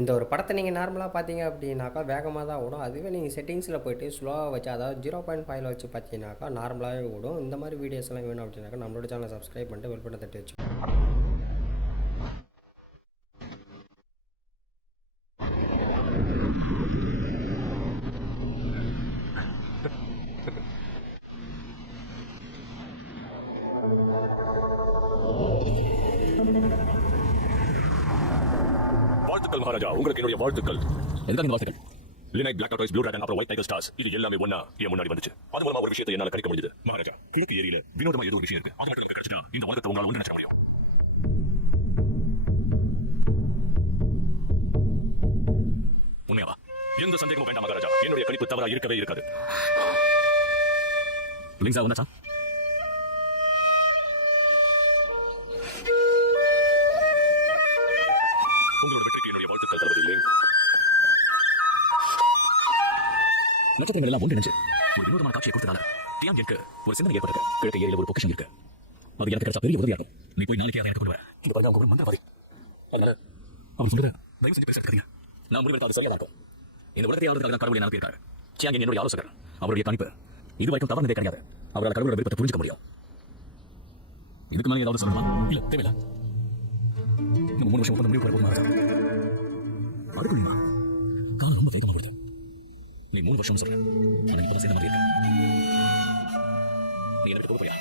இந்த ஒரு படத்தை நீங்கள் நார்மலாக பார்த்தீங்க அப்படின்னாக்கா வேகமாக தான் ஓடும். அதுவே நீங்கள் செட்டிங்ஸில் போய்ட்டு ஸ்லோவாக வச்சு அதாவது 0.5ல் வச்சு பார்த்தீங்கன்னாக்கா நார்மலாகவே ஓடும். இந்த மாதிரி வீடியோஸ்லாம் வேணும் அப்படின்னாக்கா நம்மளோட சேனலை சப்ஸ்கிரைப் பண்ணிட்டு பெல் பட்டனை தட்டி வச்சு வாழ்த்துக்கள் மகாராஜா, உங்களுக்கு என்னுடைய வாழ்த்துக்கள். எதுக்காக இந்த வாழ்த்துக்கள்? லினைட் பிளாக் டார்டாய்ஸ் ப்ளூ டிராகன் அப்புறம் ஒயிட் டைகர் ஸ்டார்ஸ் இது எல்லாமே ஒண்ணா என் முன்னாடி வந்துச்சு. அது மூலமா ஒரு விஷயத்தை என்னால கணிக்க முடியுது. மகாராஜா, கிழக்கு ஏரியில வினோதமா ஏதோ ஒரு விஷயம் இருக்கு. அது மட்டும் எனக்கு கிடைச்சா இந்த உலகத்தை உங்களால ஒன்றிணைக்க முடியும். உண்மையாவா? எந்த சந்தேகமும் வேண்டாம் மகாராஜா, என்னுடைய கணிப்பு தவறா இருக்கவே இருக்காது. லிங்ஸா ஒன்னாச்சா? உங்களோட வெற்றிக்கு என்னுடைய வாழ்த்துக்கள் தளபதி லிங். நட்சத்திரங்கள் எல்லாம் ஒன்றிணைஞ்சு ஒரு வினோதமான காட்சியை கொடுத்ததால தியான்ஜிற்கு ஒரு சிந்தனை ஏற்பட்டது. கிழக்கு ஏரியில ஒரு பொக்கிஷம் இருக்கு. அது எனக்கு கிடைச்சா பெரிய உதவியாகும். நீ போய் நாளைக்கு அதை எனக்கு கொண்டு வர. இந்த பாருங்க, அவங்க ஒரு மந்திரவாதி. அதனால அவன் சொல்றத தயவு செஞ்சு பேசுறதுக்கு நான் முடிவெடுத்த அது சரியா இருக்கும். இந்த உலகத்தை ஆளுநர்கள் தான் கடவுளை அனுப்பியிருக்காரு. சியாங் என்னுடைய ஆலோசகர். அவருடைய கணிப்பு இது வரைக்கும் தவறுனதே கிடையாது. அவரால் கடவுளோட விருப்பத்தை புரிஞ்சுக்க முடியும். இதுக்கு மேலே ஏதாவது சொல்லணுமா? இல்ல, தேவையில்லை. நம்ம 3 வருஷம் முடிவு போற போது மாறாது. அதுக்கு நீமா காலம் ரொம்ப வேகமாக வருது. நீ 3 வருஷம் சொல்ற, ஆனா இப்ப சேர்ந்த மாதிரி இருக்கு. நீ என்ன போறியா?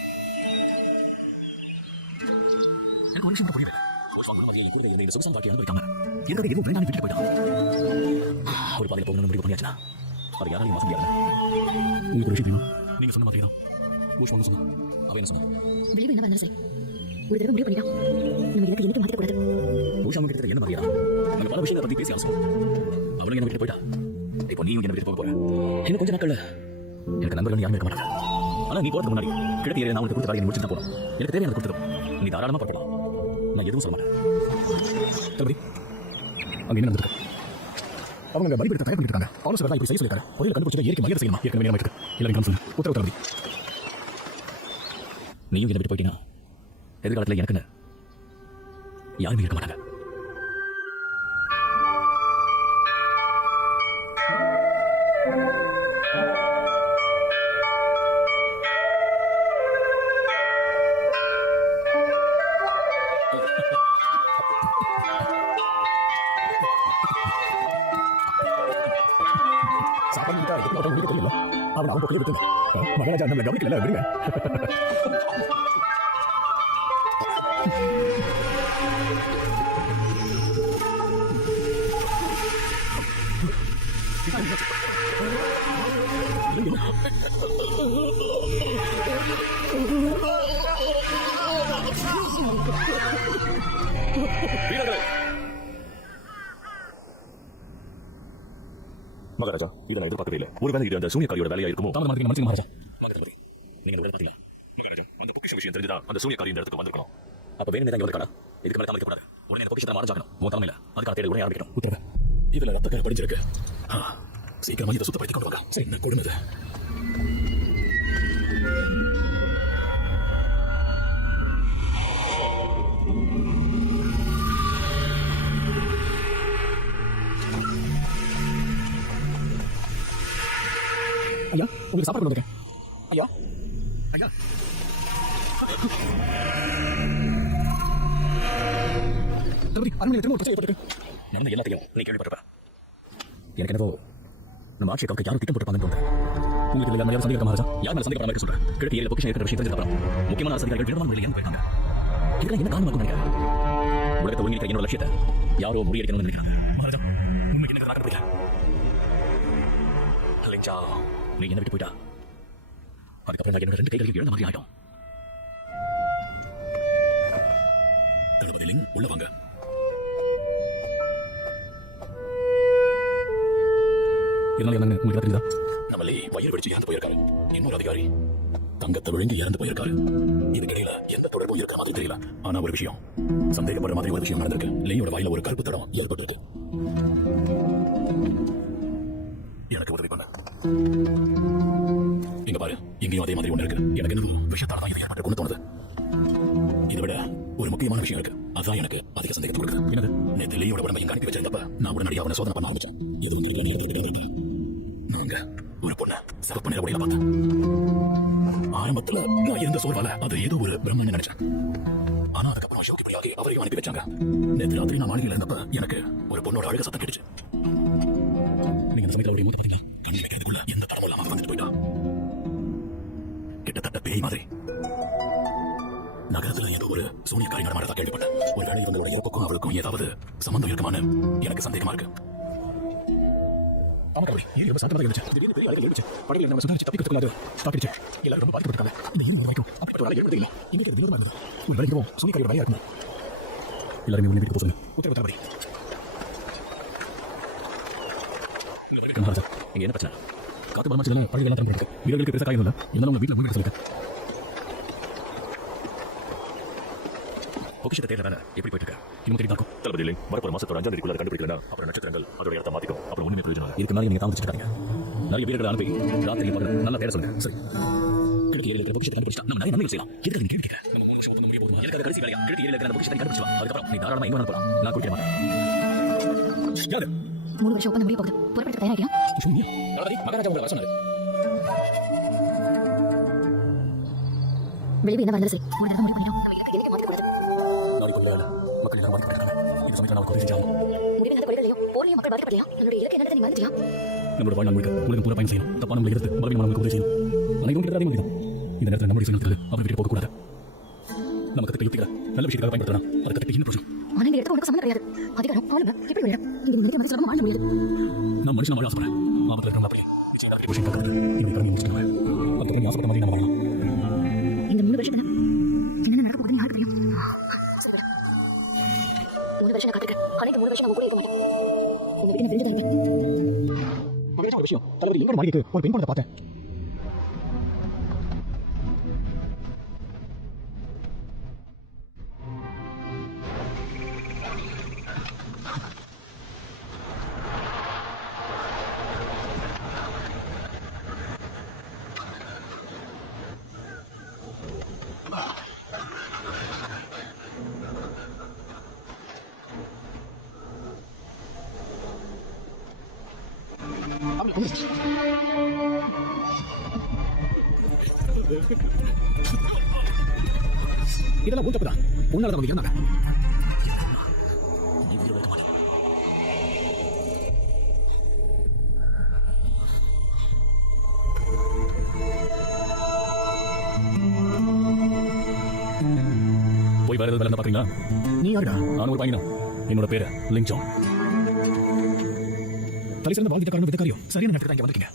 எனக்கு ஒரு விஷயம் புரியல. இந்த சொகுசான வாழ்க்கையை அனுபவிக்காம எதுக்காக எதுவும் வேண்டாம் வீட்டுக்கு போயிட்டான். ஒரு பாதையில் போகணும்னு முடிவு பண்ணியாச்சுன்னா அது யாராலையும் மாற்ற முடியாது. உங்களுக்கு ஒரு விஷயம் தெரியுமா? நீங்க சொன்ன மாதிரி தான் பூஷ்மா சொன்னா அவ என்ன சொன்னா? விளைவு என்ன வந்தாலும் சரி, ஒரு தடவை முடிவு பண்ணிட்டா நம்ம எனக்கு எனக்கு மாற்றக்கூடாது. பூஷா கிட்ட என்ன மாதிரியா நாங்க பல விஷயங்களை பத்தி பேசி ஆலோசனை. அவனும் என்ன வீட்டு போயிட்டா. இப்போ நீ என்ன வீட்டு போக போற. இன்னும் கொஞ்ச நாட்கள்ல எனக்கு நண்பர்கள் யாரும் இருக்க மாட்டாங்க. ஆனா நீ போறதுக்கு முன்னாடி கிழக்கு ஏரியா நான் உனக்கு கொடுத்த காரியம் முடிச்சுட்டு போறோம். எனக்கு தேவையான கொடுத்துடும். நீ தாராளமா புறப்படலாம். நான் எதுவும் சொல்ல மாட்டேன். தளபதி, அங்க என்ன நடந்திருக்கு? அவங்க மறுபடியும் தயார் பண்ணிட்டு இருக்காங்க. ஆலோசனை இப்படி செய்ய சொல்லிட்டாரு. பொருள் கண்டுபிடிச்சா ஏற்க மையம் செய்யணுமா? ஏற்கனவே நேரம் இருக்கு. எல்லாரும் காமிச்சு உத்தரவு தளபதி. நீயும் என்ன விட்டு போயிட்டீங்கன்னா எதிர்காலத்தில் எனக்குன்னு யாருமே இருக்க மாட்டாங்க. அவன் பக்கம் விட்டுங்க. மகாராஜா நம்மளை கவனிக்கல விடுங்க. மகாராஜா, இதை நான் எதிர்பார்க்கவே இல்லை. ஒருவேளை இது அந்த சூனியக்காரியோட வேலையா இருக்குமோ? தாமதமாக மனுஷங்க மகாராஜா. நீங்க வேலை பார்த்தீங்களா? மகாராஜா, அந்த பொக்கிஷ விஷயம் தெரிஞ்சுதான் அந்த சூனியக்காரி இந்த இடத்துக்கு வந்திருக்கணும். அப்ப வேணும் தான் வந்திருக்கானா? இதுக்கு மேலே தாமதிக்கப்படாது. உடனே அந்த பொக்கிஷத்தை ஆரம்பிச்சாகணும். உன் தலைமையில அதுக்கான தேடி உடனே ஆரம்பிக்கணும். உத்தரவு. இதுல ரத்தக்கரை படிஞ்சிருக்கு. சீக்கிரமா இதை சுத்தப்படுத்தி கொண்டு வாங்க. சரி, என்ன கொடுமை. ஐயா, உங்களுக்கு சாப்பாடு கொண்டு வந்திருக்கேன். ஐயா, ஐயா, தளபதி, அரண்மனை திரும்ப பிரச்சனை ஏற்பட்டிருக்கு. நடந்த எல்லாத்தையும் நீ கேள்விப்பட்டிருப்ப. எனக்கு என்னவோ நம்ம ஆட்சியை கவுக்க யாரும் திட்டம் போட்டுப்பாங்கன்னு தோணுது. உங்களுக்கு எல்லா மேலும் சந்தேகம் மகாராஜா. யார் மேல சந்தேகப்படாம இருக்க சொல்றேன். கிழக்கு ஏரியில பொக்கிஷம் இருக்கிற விஷயம் தெரிஞ்சதுக்கப்புறம் முக்கியமான அரசியல்கள் விடமான முறையில் ஏன் போயிருக்காங்க? இதெல்லாம் என்ன காரணமாக நினைக்கிறேன்? உலகத்தை ஒருங்கிணைக்க என்னோட லட்சியத்தை யாரோ முறியடிக்கணும்னு நினைக்கிறாங்க. மகாராஜா, உண்மைக்கு எனக்கு பார்க்க முடியல. லிங்ஜா, நீ என்ன விட்டு போயிட்டா அதுக்கப்புறம் நான் என்னோட 2 கைகளுக்கு இழந்த மாதிரி ஆயிடும். தளபதி லிங், உள்ள வாங்க. இதனால என்னங்க உங்களுக்கு தெரியுதா? நம்மளே வயிறு வெடிச்சு இறந்து போயிருக்காரு. இன்னொரு அதிகாரி தங்கத்தை விழுங்கி இறந்து போயிருக்காரு. இதுக்கிடையில எந்த தொடர்பும் இருக்க மாதிரி தெரியல. ஆனா ஒரு விஷயம், சந்தேகப்படுற மாதிரி ஒரு விஷயம் நடந்திருக்கு. லியோட வாயில ஒரு கருப்பு தடம் ஏற்பட்டிருக்கு. எனக்கு உதவி பண்ண. இங்க பாரு, எங்கேயும் அதே மாதிரி ஒண்ணு இருக்கு. எனக்கு என்ன விஷயத்தால தான் இது ஏற்பட்டு கொண்டு தோணுது. இதை விட ஒரு முக்கியமான விஷயம் இருக்கு. அதான் எனக்கு அதிக சந்தேகத்தை கொடுக்குது. என்னது? நேத்து தில்லியோட உடம்பை இங்க அனுப்பி வச்சிருந்தப்ப நான் உடனடியாக அவனை சோதனை பண்ண ஆரம்பிச்சேன். எதுவும் தெரியல, நேரத்துக்கு கிடந்திருப்பேன். நாங்க ஒரு பொண்ணை சிவப்பு நிற உடையில பார்த்தேன். ஆரம்பத்துல நான் இருந்த சோர்வால அது ஏதோ ஒரு பிரம்மன்னு நினைச்சேன். ஆனா அதுக்கப்புறம் அசோக் இப்படியாகி அவரையும் அனுப்பி வச்சாங்க. நேற்று ராத்திரி நான் மாளிகையில் இருந்தப்ப எனக்கு ஒரு பொண்ணோட அழகு சத்தம் கேட்டுச்சு. நீங்க அந்த சமயத்தில் அவருடைய மூத்த பார்த்தீங்களா? கண்ணில் வைக்கிறதுக்குள்ள எந்த தடமும் இல்லாம வந்துட்டு போயிட்டா. கிட்டத்தட்ட பேய் மாதிரி. நகரத்துல ஏதோ ஒரு சூனியக்காரி நடமாடதா கேள்விப்பட்டேன். ஒரு வேளை இவங்களோட இறப்புக்கும் அவளுக்கும் ஏதாவது சம்பந்தம் இருக்குமான்னு எனக்கு சந்தேகமா இருக்கு. எல்லாரும் ரொம்ப பாதிக்கப்பட்டிருக்காங்க. இந்த இருந்த வரைக்கும் அப்படிப்பட்ட ஒரு ஏற்படுத்தல. இன்னைக்கு விரோதமா இருந்தது. ஒரு வேலைக்கு சூனியக்காரியோட வேலையா இருக்குமா? எல்லாருமே உன்னை வீட்டுக்கு போக உத்தரவு தளபதி. இங்க என்ன பிரச்சனை? காத்து பரமாச்சல பள்ளிகள் எல்லாம் திறந்து வீரர்களுக்கு பெருசா காயம் இல்லை. இருந்தாலும் உங்க வீட்டுல முன்னாடி சொல்லிட்டேன். பொக்கிஷத்தை தேடுறதான எப்படி போயிட்டு இருக்க? இன்னும் தெரியும் தளபதி இல்லை வரப்போற மாசத்தோட 5ஆம் தேதிக்குள்ள கண்டுபிடிக்கலன்னா அப்புறம் நட்சத்திரங்கள் அதோட இடத்தை மாத்திக்கும். அப்புறம் ஒண்ணுமே பிரயோஜனம் இதுக்கு மேலே நீங்க தாமதிச்சுட்டாங்க. நிறைய வீரர்களை அனுப்பி ராத்திரி பகல் நல்லா தேட சொல்லுங்க. சரி, கிழக்கு ஏரியில் இருக்கிற பொக்கிஷத்தை கண்டுபிடிச்சா நம்ம நிறைய நன்மைகள் செய்யலாம். எதுக்கு நீங்க கேட்க? நம்ம 3 வருஷம் முடிய போகுமா? எனக்கு கடைசி வேலையா கிழக்கு ஏரியில் இருக்கிற பொக்கிஷத்தை கண்டுபிடிச்சா அதுக்கப்புறம் நீ தாராளமா எங்க வேணாலும் போலாம். நான் குடிக்க மாட்டேன். யாரு 3 வருஷம் ஒப்பந்தம் முடிய போகுது. புறப்படுத்த தயாராகியா? மகாராஜா உங்களை வர சொன்னாரு. விளைவு என்ன வந்தாலும் சரி, ஒரு தடவை முடிவு பண்ணிட்டோம். நம்ம இலக்கை என்னைக்கு மாத்திக்க கூடாது. நாளைக்கு கொள்ளையால மக்கள் எல்லாரும் பாதிக்கப்பட்டிருக்காங்க. இந்த சமயத்தில் நான் உதவி செஞ்சாலும் முடிவு கொள்ளையிலையோ போர்லையும் மக்கள் பாதிக்கப்படலையா? நம்மளுடைய இலக்கை என்னன்னு நீ மறந்துட்டியா? நம்மளோட வாழ்நாள் முழுக்க உலகம் பூரா பயணம் செய்யணும். தப்பான நம்மளை எடுத்து பலவீனமானவங்களுக்கு உதவி செய்யணும். அனைவரும் கிட்ட அதே மாதிரி தான். இந்த நேரத்தில் நம்முடைய சுயநலத்தில் அவரை விட்டு போகக்கூடாது. நம்ம கத்துக்க யுக்திகளை நல்ல விஷயத்துக்காக பயன்படுத்தலாம். அதை கத்துக்க இன்னும் புரியும். ஆனா இந்த இடத்துக்கு உனக்கு சம்மந்தம் கிடையாது. அதிகாரம் ஆளுங்க எப்படி விளையாடும்? இந்த நிலைக்கு மதிச்சு சுலபமா வாழ முடியாது. நான் மனுஷன் வாழ ஆசைப்படுறேன். ஆபத்தில் இருக்கிறவங்க அப்படியே நிச்சயம் விஷயம் கற்றுக்கிட்டு என்னுடைய கடமையை முடிச்சுக்கோங்க. அதுக்கப்புறம் ஆசைப்பட்ட மாதிரி நம்ம வாழலாம். இந்த 3 வருஷத்துல என்ன நடக்க போகுதுன்னு யாருக்கு தெரியும்? 3 வருஷம் நான் காத்துக்கிறேன். ஆனா இந்த 3 வருஷம் நம்ம கூட இருக்க மாட்டேன். உங்க வீட்டு நான் தெரிஞ்சுதான் ஒரு விஷயம் தளபதி எங்களோட மாளிகைக்கு ஒரு பெண் குழந்தை பார்த்தேன். இதெல்லாம் உன் தப்புதான். உன்னால அவங்க இருந்தாங்க. போய் வேற எதாவது வேலை பாக்குறீங்களா? நீ யாருடா? நானும் ஒரு பையனா. என்னோட பேரு லிங்ஜான். தலை சிறந்த வாழ்க்கை காரணம் விதக்காரியம். சரியான நேரத்துக்கு இங்க வந்திருக்கீங்க.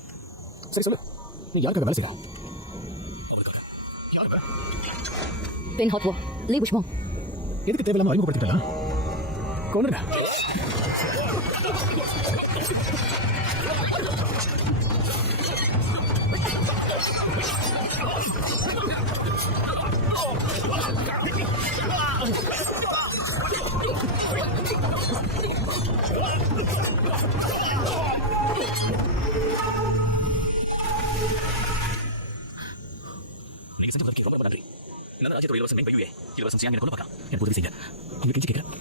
சரி சொல்லு, நீ யாருக்காக வேலை செய்யற? யாருக்கா? பென் ஹாட்வோ லீ புஷ்மோ. எதுக்கு தேவையில்லாம அறிமுகப்படுத்திட்டா? கொண்டுடா. நீங்க செஞ்சதுக்கு ரொம்ப நன்றி. இந்த ராஜ்யத்தோட இலவசம் மெய்யுவே இலவசம் செய்யாங்க கொண்டு பார்க்கலாம். எனக்கு உதவி செய்யுங்க. உங்க கெஞ்சி கேட்கிறேன்.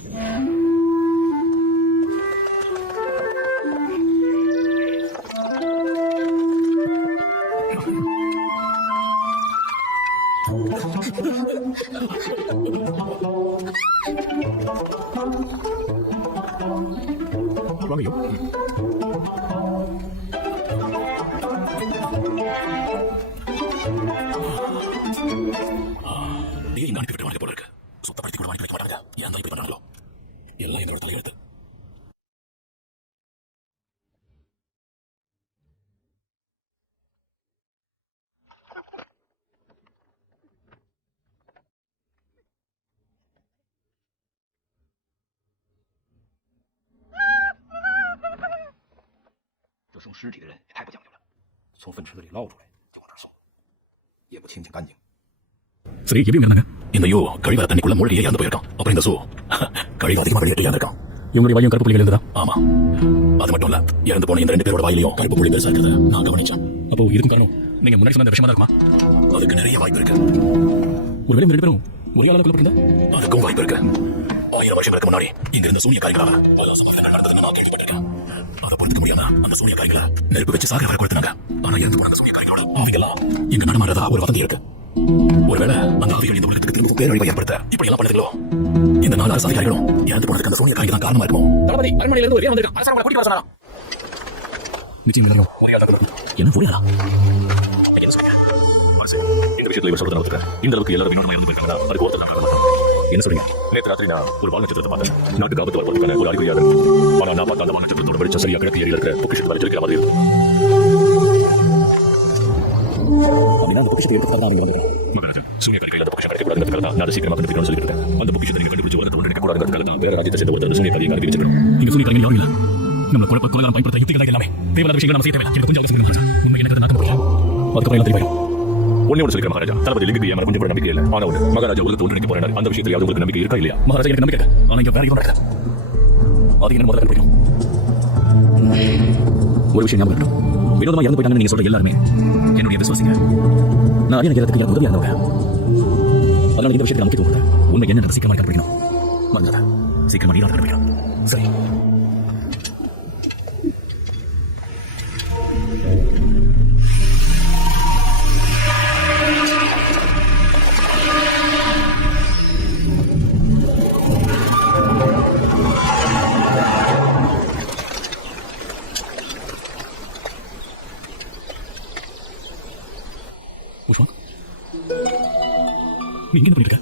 வாங்கயோ. நீங்க இங்க அனுப்பிவிட்டு வாங்க போல இருக்கு. சுத்தப்படுத்தி கூட வாங்கி வைக்க மாட்டாங்க. ஏன் தான் இப்படி பண்ணாங்களோ? எல்லாம் என்னோட தலையெழுத்து.这送尸体的人也太不讲究了，从粪池子里捞出来就往这儿送，也不清清干净。 சரி, எப்படி இருந்தாங்க? இந்த யூ கழிவாத தண்ணிக்குள்ள மூழ்கியே இறந்து போயிருக்கான். அப்புறம் இந்த சூ கழிவு அதிகமாக வெளியேற்றி இறந்திருக்கான். இவங்களுடைய வாயும் கருப்பு புள்ளிகள் இருந்ததா? ஆமா. அது மட்டும் இல்ல, இறந்து போன இந்த 2 பேரோட வாயிலையும் கருப்பு புள்ளி பெருசா இருக்கிறத நான் கவனிச்சேன். அப்போ இதுக்கும் காரணம் நீங்க முன்னாடி சொன்ன விஷயமா இருக்குமா? அதுக்கு நிறைய வாய்ப்பு இருக்கு. ஒருவேளை 2 பேரும் ஒரே ஆளா கொல்லப்படுங்க அதுக்கும் வாய்ப்பு இருக்கு. 1000 வருஷங்களுக்கு முன்னாடி இங்க இருந்த சூனியக்காரிகளா பல சமாதானங்கள் நடந்ததுன்னு நான் கேள்விப்பட்டிருக்கேன். அதை பொறுத்துக்க முடியாம அந்த சூனியக்காரிகளை நெருப்பு வச்சு சாக வர கொடுத்தாங்க. ஆனா இறந்து போன அந்த சூனியக்காரிகளோட ஆவிகள்லாம் இங்க நடமாறதா ஒரு வதந்தி இருக்கு. ஒருவேளை அந்த ஆவிகள் இந்த உலகத்துக்கு திரும்ப பேரழிவை ஏற்படுத்த இப்படி எல்லாம் பண்ணுதுங்களோ? இந்த 4 அரசாதிகாரிகளும் இறந்து போனதுக்கு அந்த சூனியக்காரிகள் தான் காரணமா இருக்கும். தளபதி அரண்மனையில இருந்து ஒரே வந்திருக்கான். அரசர் உங்களை கூட்டி வர சொன்னாரா? நிச்சயம் எல்லாரும் ஒரே ஆளா என்ன புரியலா? என்ன சொல்றீங்க? அரசே, இந்த விஷயத்துல இவர் சொல்றது நடக்குது. இந்த அளவுக்கு எல்லாரும் வினோதமா இருந்து போயிருக்காங்க. அதுக்கு ஒருத்தர் காரணமா இருக்காங்க. என்ன சொல்றீங்க? நேற்று ராத்திரி நான் ஒரு வால் நட்சத்திரத்தை பார்த்தேன். நாட்டுக்கு ஆபத்து வரப்போறதுக்கான ஒரு அறிகுறியாக. ஆனா நான் பார்த்த அந்த வால் நட்சத்திரத்தோட வெளிச்சம் சரியா கிழக்கு ஏரியில இருக்கிற பொக்கிஷத்து மேல ஜொலிக்கிற மாதிரி இருக்கு. அப்படின்னா அந்த பொக்கிஷத்தை எடுத்துக்காக தான் அவங்க வந்திருக்காங்க. மகாராஜா, சூனியக்காரிகள் அந்த பொக்கிஷம் கிடைக்கக்கூடாதுங்கிறதுக்காக தான் நான் சீக்கிரமா கண்டுபிடிக்கணும்னு சொல்லிட்டு இருக்கேன். அந்த பொக்கிஷத்தை நீங்க கண்டுபிடிச்சு உலகத்தை ஒன்று கிடைக்கக்கூடாதுங்கிறதுக்காக தான் வேற ராஜ்யத்தை சேர்ந்த ஒருத்தர் சூனியக்காரியை அனுப்பி வச்சிருக்கோம். நீங்க சூனியக்காரிகள் யாரும் இல்ல. நம்மள குழப்ப கொலைகாரம் பயன்படுத்த யுக்திகள் எல்லாமே தேவையான விஷயங்கள் நம்ம செய்ய தேவையில்லை. எனக்கு கொஞ்சம் அவசியம் இல்லை. உண்மை எனக்கு நடக்க முடியல. அதுக்கப்புறம் எல்லாம் தெரியும். ஒன்னே ஒன்று சொல்லிக்கிறேன் மகாராஜா, தளபதி லிங்குக்கு ஏன் கொஞ்சம் கூட நம்பிக்கை இல்லை. ஆனா ஒன்று, மகாராஜா உலகத்தை ஒன்றிணைக்க போறேன். அந்த விஷயத்தில் உங்களுக்கு நம்பிக்கை இருக்கா இல்லையா? மகாராஜா எனக்கு நம்பிக்கை. ஆனா இங்க வேற எதுவும் நடக்குது. அது என்ன முதல்ல கண்டுபிடிக்கணும். ஒரு விஷயம் ஞாபகம் இருக்கட்டும். வினோதமா இறந்து போயிட்டாங்கன்னு நீங்க சொல்ற எல்லாருமே என்னுடைய விசுவாசிங்க. நான் அரிய நகரத்துக்கு உதவியா இருந்தவங்க. அதனால இந்த விஷயத்துக்கு நம்பிக்கை கொடுத்தேன். உண்மை என்ன சீக்கிரமா கண்டுபிடிக்கணும். மறந்துடா, சீக்கிரமா நீராட கண்டுபிடிக்கணும். சரி. உஷ்மா, நீ எங்க போயிட்டு இருக்க?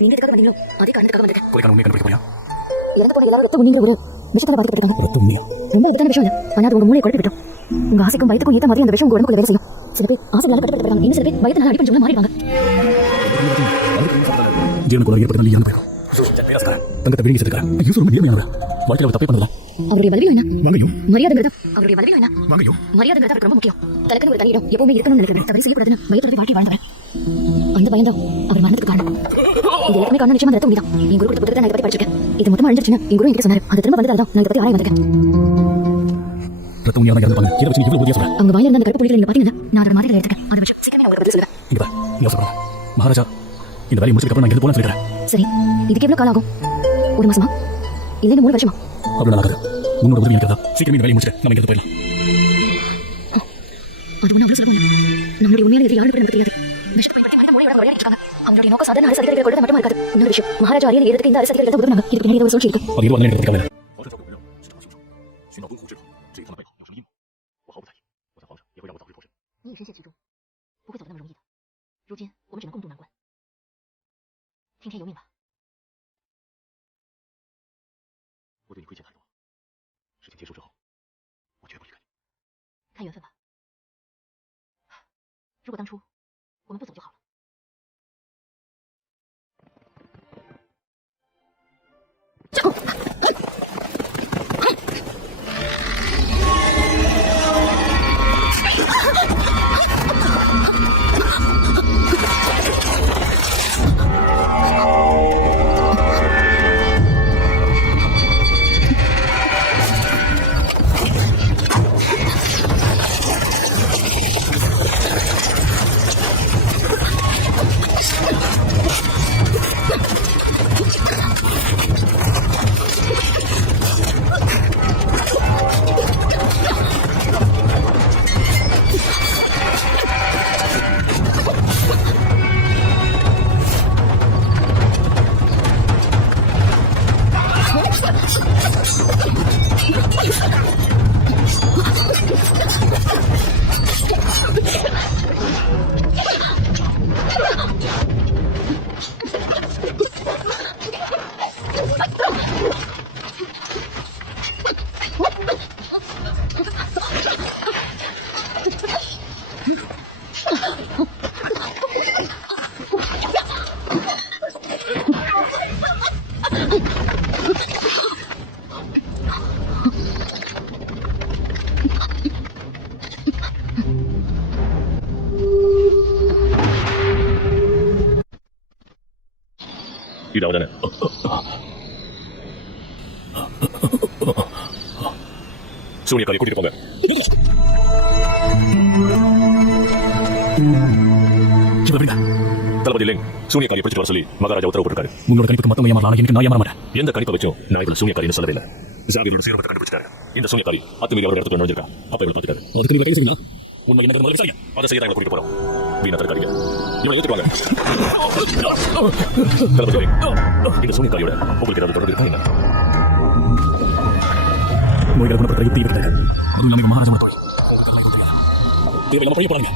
நீங்க எதுக்காக வந்தீங்களோ அதே காரணத்துக்காக வந்திருக்கேன். கொலைக்கான உண்மையை கண்டுபிடிக்க போறியா? இறந்து போன எல்லாரும் ரத்தம் உண்ணிங்கிற ஒரு விஷயத்தால பாதிக்கப்பட்டிருக்காங்க. ரத்தம் உண்மையா? ரொம்ப இதுக்கான விஷயம் இல்லை. ஆனா அது உங்க மூளையை குழப்பி விட்டோம். உங்க ஆசைக்கும் வயிற்றுக்கும் ஏற்ற மாதிரி அந்த விஷயம் உங்க உடம்புக்குள்ள வேலை செய்யும். சில பேர் ஆசைகளால கட்டுப்படுத்தப்படுறாங்க. இன்னும் சில பேர் வயிற்றுனால அடிப்படையில் மாறிடுவாங்க. ஜீவன கூட ஏற்படுத்தி இறந்து போயிடும். தங்கத்தை வெளியே சேர்த்துக்கிறேன். ரொம்ப நேர்மையானவர். வாழ்க்கையில் தப்பே பண்ணல. அவருடைய பதவியும் என்ன? வாங்கையும் மரியாதைங்கிறதா அவருடைய பதவியும் என்ன? வாங்கையும் மரியாதைங்கிறதா அவருக்கு ரொம்ப முக்கியம். தனக்குன்னு ஒரு தனியிடம் எப்பவுமே இருக்கணும்னு நினைக்கிறேன். தவறு செய்யக்கூடாதுன்னு வயிற்று வாழ்க்கை வாழ்ந்தவன். அந்த பயம்தான் அவர் மரணத்துக்கு காரணம். இது எல்லாமே காரணம் நிச்சயமா ரத்தம் உண்மைதான். என் குரு கொடுத்த புத்தகத்தை நான் இதை பத்தி படிச்சிருக்கேன். இது மொத்தமா அழிஞ்சிருச்சுன்னு என் குரு என்கிட்ட சொன்னாரு. அது திரும்ப வந்ததால தான் நான் இதை பத்தி ஆராய வந்திருக்கேன். ரத்தம் உண்மையாக இறந்துப்பாங்க. இதை வச்சு எவ்வளவு உறுதியா சொல்றேன். அவங்க வாயில இருந்த அந்த கருப்பு புள்ளிகளை நீங்க பாத்தீங்கன்னா நான் அதோட மாதிரி எடுத்துக்கேன். அதை வச்சு சீக்கிரமே நான் உங்களுக்கு பதில் சொல்லுவேன். இங்க பாரு, நீங்க சொல்றேன். மகாராஜா, இந்த வேலையை முடிச்சதுக்கு அப்புறம் நான் இங்க போலாம் சொல்லிக்கிறேன். சரி, இதுக்கு எவ்வளவு காலம் ஆகும்? 1 மாசமா இல்ல 3 வருஷமா? அவ்வளவு நாளாகாது. உன்னோட உதவி இருக்கிறதா? சீக்கிரமே இந்த வேலையை முடிச்சுட்டு நம்ம இங்க போயிடலாம். அது ஒன்றும் அவ்வளவு சுலபம் இல்லை. நம்மளுடைய உண்மையான எதிரி யாரும் நமக்கு தெரியாது. விஷத்தை பயன்படுத்தி மனித மூளையோட விளையாடிட்டு இருக்காங்க. அவங்களுடைய நோக்கம் சாதாரண அரசு அதிகாரிகள் கூட மட்டுமா இருக்காது. இன்னொரு விஷயம், மகாராஜா அரியணை ஏறதுக்கு இந்த அரசு அதிகாரிகள் தான் உதவுறாங்க. இதுக்கு பின்னாடி ஏதோ ஒரு சூழ்ச்சி இருக்கு. அது எதுவும் எனக்கு தெரியாது. 你也深陷其中，不会走得那么容易的。如今我们只能共度难关，听天由命吧。我对你亏欠太多，事情结束之后，我绝不离开你。看缘分吧。如果当初我们不走就好了。遇到我的呢？சூனியக்காரி கூட்டிட்டு போங்க. இவ விடுங்க. தளபதி லிங் சூனியக்காரியை பிடிச்சிட்டு வர சொல்லி மகாராஜா உத்தரவு போட்டிருக்காரு. உங்களோட கணிப்புக்கு மத்தவங்க ஏமாறலாம், எனக்கு நான் ஏமாற மாட்டேன். எந்த கணிப்பை வச்சும் நான் இவளை சூனியக்காரின்னு சொல்லவே இல்லை. ஜாவியரோட சீரத்தை கண்டுபிடிச்சிட்டாரு. இந்த சூனியக்காரி அத்துமீறி அவரோட இடத்துக்கு நுழைஞ்சிருக்கா. அப்ப இவளை பார்த்துட்டாரு. அதுக்கு நீங்க கைது செய்யலாம். உண்மை என்ன முதல்ல சரிங்க, அதை செய்ய தான் கூட்டிட்டு போறோம். வீணா தரக்காரிங்க இவளை ஏற்றுவாங்க. தளபதி லிங், இந்த சூனியக்காரியோட உங்களுக்கு ஏதாவது தொடர்பு இருக்கா? நோய்களை குணப்படுத்த யுக்தி இருக்காங்க. அதுவும் நம்ம மகாராஜா தொகை தேவையில்லாம பழைய போறாங்க.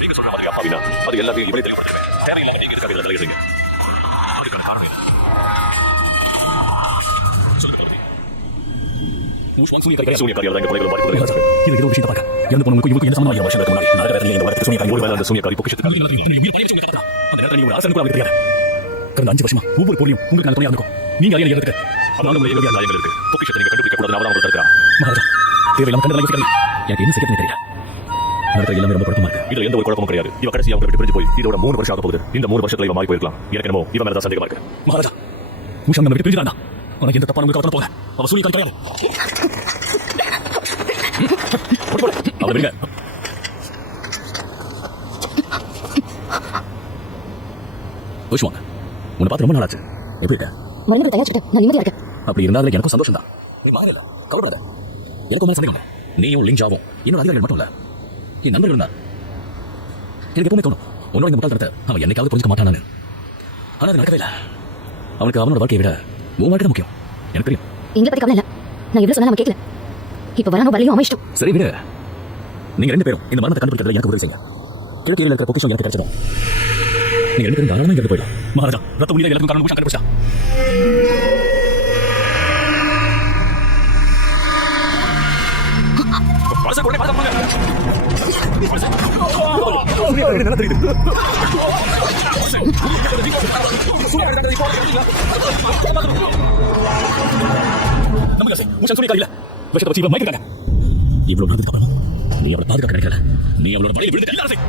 நீங்க சொல்ற மாதிரி அப்பாவினா அது எல்லாத்தையும் இவளே தெளிவுபடுத்துங்க. தேவையில்லாம நீங்க இருக்காங்க இதில் தலையிடுறீங்க. அதுக்கான காரணம் என்ன? சூனியக்காரியால் இந்த கொலைகளும் பாதிப்பு. இது ஏதோ விஷயத்தை பார்க்க இறந்து போனவங்களுக்கு இவருக்கு என்ன சம்பந்தம்? வருஷத்துக்கு முன்னாடி நரகத்தில் இந்த வரத்துக்கு சூனியக்காரி ஓடி மேல அந்த சூனியக்காரி பொக்கிஷத்துக்கு அந்த நேரத்தில் நீங்க ஒரு அரசனுக்கு அவருக்கு தெரியாது. கடந்த 5 வருஷமா ஒவ்வொரு போலியும் உங்களுக்கு நான் துணையா இருக்கும். நீங்க அறிய இருக்கு. அதனால உங்க எதிர்ப்பு நியாயங்கள் இருக்கு. பொக்கிஷத்தை நீங்க கண்டுபிடிக்க கூடாது. நான் உங்களுக்கு தடுக்கிறேன். மகாராஜா தேவையில்லாம கண்டதை யோசிக்காதீங்க. எனக்கு என்ன செய்யறதுன்னு தெரியல. நடக்கிற எல்லாமே ரொம்ப குழப்பமா இருக்கு. இதுல எந்த ஒரு குழப்பமும் கிடையாது. இவ கடைசி அவங்க விட்டு பிரிஞ்சு போய் இதோட 3 வருஷம் ஆக போகுது. இந்த 3 வருஷத்துல இவ மாறி போயிருக்கலாம். எனக்கு என்னமோ இவ மேல தான் சந்தேகமா இருக்கு. மகாராஜா உஷா நம்ம விட்டு பிரிஞ்சுட்டானா? உனக்கு எந்த தப்பான உங்களுக்கு போக அவ சூனியக்காரி கிடையாது. அவளை விடுங்க. உஷ்வாங்க உன்னை பார்த்து ரொம்ப நாளாச்சு. எப்படி இருக்க? மருந்து தயாரிச்சுட்டு நான் நிம்மதியா இருக்கேன். அப்படி இருந்தா எனக்கும் சந்தோஷம் தான். நீ வாங்கல, கவலைப்படாத. எனக்கு மேல சந்தேகம். நீயும் லிங்காவும் என்னோட அதிகாரிகள் மட்டும் இல்ல, என் நண்பர்கள் தான். எனக்கு எப்பவுமே தோணும் உன்னோட இந்த முட்டாள்தனத்தை அவன் என்னைக்காவது புரிஞ்சுக்க மாட்டானு. ஆனா அது நடக்கவே இல்லை. அவனுக்கு அவனோட வாழ்க்கையை விட உன் வாழ்க்கை முக்கியம். எனக்கு தெரியும். எங்களை பத்தி கவலை இல்ல. நான் எவ்வளவு சொன்னா நம்ம கேட்கல. இப்ப வரானோ வரலையும் அவன் இஷ்டம். சரி விடு. நீங்க 2 பேரும் இந்த மரணத்தை கண்டுபிடிக்கிறதுல எனக்கு உதவி செய்யுங்க. கிழக்கு ஏரியில் இருக்கிற பொக்கிஷம் எனக்கு கிடைச்சதும் நீங்க 2 பேரும் தாராளமா இங்க போயிடலாம். மகாராஜா ரத்த உயிரை எல்லாருக்கும் காரணம் கண்டுபிடிச்சா. இவ்வளவு நடந்ததுக்கு அப்புறம் நீ அவளை பாதுகாக்க நினைக்கல. நீ அவளோட வலையில் விழுந்து எல்லாரும்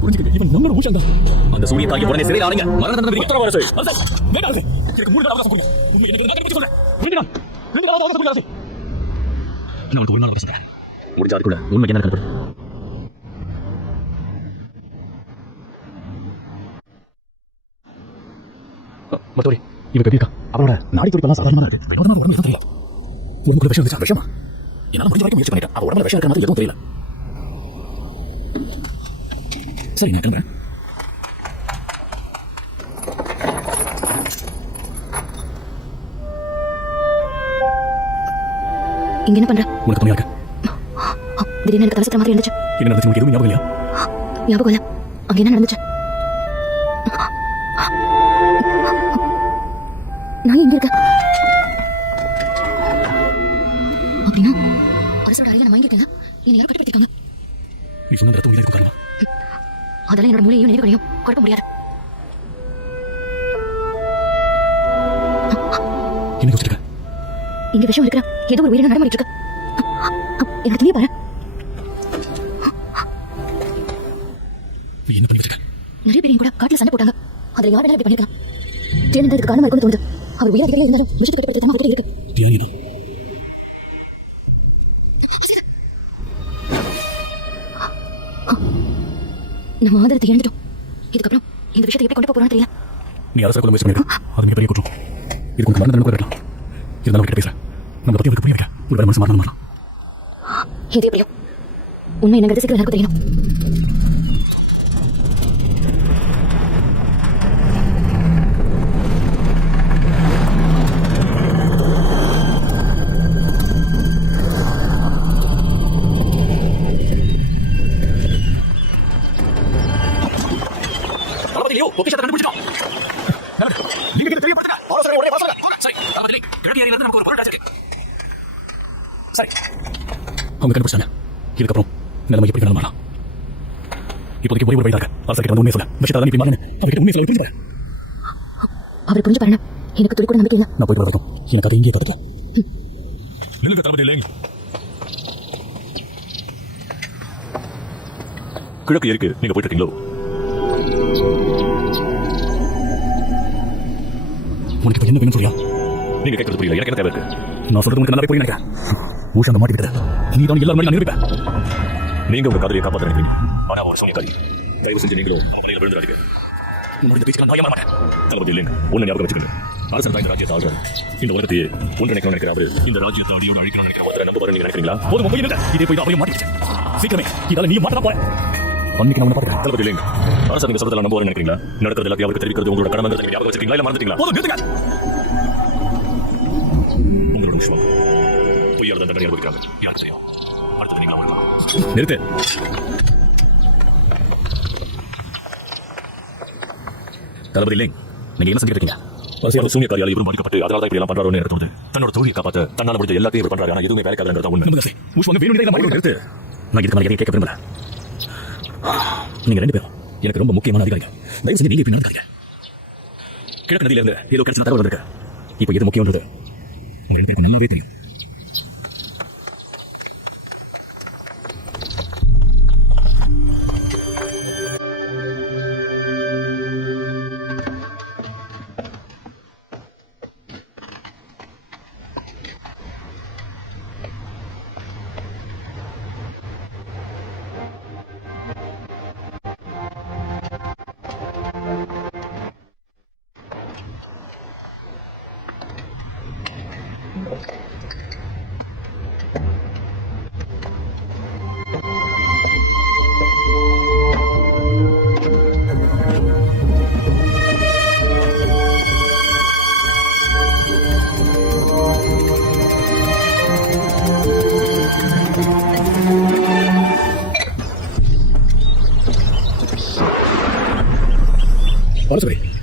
புரிஞ்சுக்கிட்டு இவன் நம்மளோட ஊஷன் தான். அந்த சூனியக்காரியை உடனே சிறையில் ஆளுங்க. மரண தண்டனை விதிக்க உத்தரவு அரசு. எனக்கு 3 நாள் அவகாசம் கொடுங்க. எனக்கு நான் கண்டுபிடிச்சு சொல்றேன். 2 நாள் அவகாசம் கொடுங்க அரசு. நான் உனக்கு 1 நாள் அவகாசம் தரேன். முடிஞ்சா அதுக்குள்ள உண்மை என்ன கண்டுபிடி. மத்தோரி இவ எப்படி இருக்கா? அவளோட நாடி துடிப்பெல்லாம் சாதாரணமா இருக்கு. வினோதமா உடம்பு எதுவும் தெரியல. உடம்புக்குள்ள விஷயம் இருந்துச்சா? விஷயமா? என்னால முடிஞ்ச வரைக்கும் முயற்சி பண்ணிட்டேன். அவ உடம்புல விஷயம் இருக்க மாதிரி எதுவும் தெரியல. சரி நான் கிளம்புறேன். இங்க என்ன பண்ற? உனக்கு துணையா இருக்க. திடீர்னு எனக்கு தலை சுத்துற மாதிரி இருந்துச்சு. என்ன நடந்துச்சு உனக்கு எதுவும் ஞாபகம் இல்லையா? ஞாபகம் இல்ல. அங்க என்ன நடந்துச்சு? நான் எங்க இருக்கேன்? அப்படின்னா அரசோட அறையில நான் வாங்கிட்டேன். என்னை யாரும் கட்டுப்படுத்திருக்காங்க. நீ சொன்ன ரத்தம் இருக்கும் காரணமா? அதெல்லாம் என்னோட மூளையும் நினைவுகளையும் குழப்ப முடியாது. என்ன யோசிச்சிருக்க? இங்க விஷயம் இருக்கிற ஏதோ ஒரு உயிரினம் நடமாடிட்டு இருக்கு. எனக்கு துணியை பாரு. நீ என்ன பண்ணி வச்சிருக்க? நிறைய பேரையும் கூட காட்டுல சண்டை போட்டாங்க. அதுல யார் வேணாலும் இப்படி பண்ணிருக்கலாம். ஜெயநந்ததுக்கு காரணமா இருக்கும்னு தோணுது. அவர் உயிர் அதிகாரியா இருந்தாலும் விஷயத்தை கட்டுப்படுத்தாம அவர்கிட்ட இருக்கு. ஜெயநிதி நம்ம ஆதரத்தை இழந்துட்டோம். இதுக்கப்புறம் இந்த விஷயத்தை எப்படி கொண்டு போறோம்னு தெரியல. நீ அரசரை கொண்டு முயற்சி பண்ணிருக்க. அது மிகப்பெரிய குற்றம். இது கொஞ்சம் மரண தண்டனை கூட இருக்கலாம். இருந்தாலும் அவர்கிட்ட பேசுறேன். நம்மளை பத்தி அவருக்கு புரிய வைக்க ஒரு வேற மனசு மாறலாம். எது எப்படியோ உண்மை என்னங்கிறது சீக்கிரம் எனக்கு தெரியணும். பொக்கிஷத்தை கண்டுபிடிச்சிட்டோம். நீங்க கிட்ட தெரியப்படுத்துங்க. அவசரம் உடனே வாசல்ல. சரி. தளபதி கிழக்கு ஏரியில இருந்து நமக்கு ஒரு பாராட்டு இருக்கு. சரி. அவங்க கண்டுபிடிச்சாங்க. இதுக்கப்புறம் நிலைமை எப்படி வேணாலும் மாறலாம். இப்போதைக்கு ஒரே ஒரு வழியாக அரசு வந்து உண்மையை சொல்ல. விஷயத்தை தான் இப்படி மாறணும். அவர்கிட்ட உண்மையை சொல்ல புரிஞ்சு பாரு. அவர் புரிஞ்சு பாருங்க. எனக்கு துளி கூட நம்பிக்கை இல்லை. நான் போய் வரட்டும். எனக்கு அதை இங்கே தடுக்கல. நிலுங்க தளபதி இல்லைங்க. கிழக்கு ஏரிக்கு நீங்க போயிட்டு இருக்கீங்களோ? உனக்கு என்ன வேணும் சொல்லியா? நீங்க கேட்கறது புரியல. எனக்கு என்ன தேவை இருக்கு? நான் சொல்றது உங்களுக்கு நல்லா புரியும் நினைக்கிறேன். ஊஷாங்க மாட்டி விடுற. நீ தான் எல்லாரும் நான் நிரூபிப்பேன். நீங்க உங்க காதலியை காப்பாற்ற நினைக்கிறீங்க, ஆனா ஒரு சோனியக்காரி. தயவு செஞ்சு நீங்களும் அவனையில விழுந்துடாதீங்க. உங்களுடைய பேச்சுக்கெல்லாம் நான் ஏமாற மாட்டேன். தளபதி இல்லைங்க, ஒன்னு ஞாபகம் வச்சுக்கோங்க. அரசன் தான் இந்த ராஜ்யத்தை ஆள்றாரு. இந்த உலகத்தையே ஒன்றிணைக்கணும்னு நினைக்கிறாரு. இந்த ராஜ்யத்தை அடியோடு அழிக்கணும்னு நினைக்கிறேன். ஒருத்தரை நம்ப நீங்க நினைக்கிறீங்களா? போதும் போய் இல்ல, இதே போய் அப்படியே மாட்டிக்கிச்சு. சீக்கிரமே இதால நீ மாட்டலாம் போற. அன்னைக்கு நான் பாத்துக்கிறேன். தளபதி இல்லைங்க, அரசன் நீங்க சொல்றதெல்லாம் நம்ப நினைக்கிறீங்களா? நடக்கிறது எல்லாத்தையும் அவருக்கு தெரிவிக்கிறது உங்களோட கடமை. நீங்க ஞாபகம் வச்சிருக்கீங்களா இல்ல மறந்துட்டீங்களா? போதும் நிறுத்துங்க. உங்களோட விஷயம் பொய்யால தான் தண்டனை அனுபவிக்கிறாங்க. யாருக்கு தெரியும்? அடுத்தது நீங்க அவங்களா நிறுத்து. தளபதி இல்லைங்க, நீங்க என்ன செஞ்சுட்டு இருக்கீங்க? வரிசையாக சூனியக்காரியால் இவரும் பாதிக்கப்பட்டு அதனால தான் இப்படி எல்லாம் பண்றாருன்னு எனக்கு தோணுது. தன்னோட தொழிலை காப்பாற்ற தன்னால முடிஞ்ச எல்லாத்தையும் இவர் பண்றாரு. ஆனா எதுவுமே வேலைக்காதுங்கிறத உண்மை. நிறுத்து. நான் இதுக்கு மேலே கேட்க விரும்பல. நீங்க 2 பேரும் எனக்கு ரொம்ப முக்கியமான அதிகாரிகள். தயவு செஞ்சு நீங்க இப்படி நடக்காதீங்க. கிழக்கு நதியில இருந்து ஏதோ கிடைச்ச தகவல் இருக்கு. இப்போ எது முக்கியம்ன்றது உங்க 2 பேருக்கு நல்லாவே தெரியும்.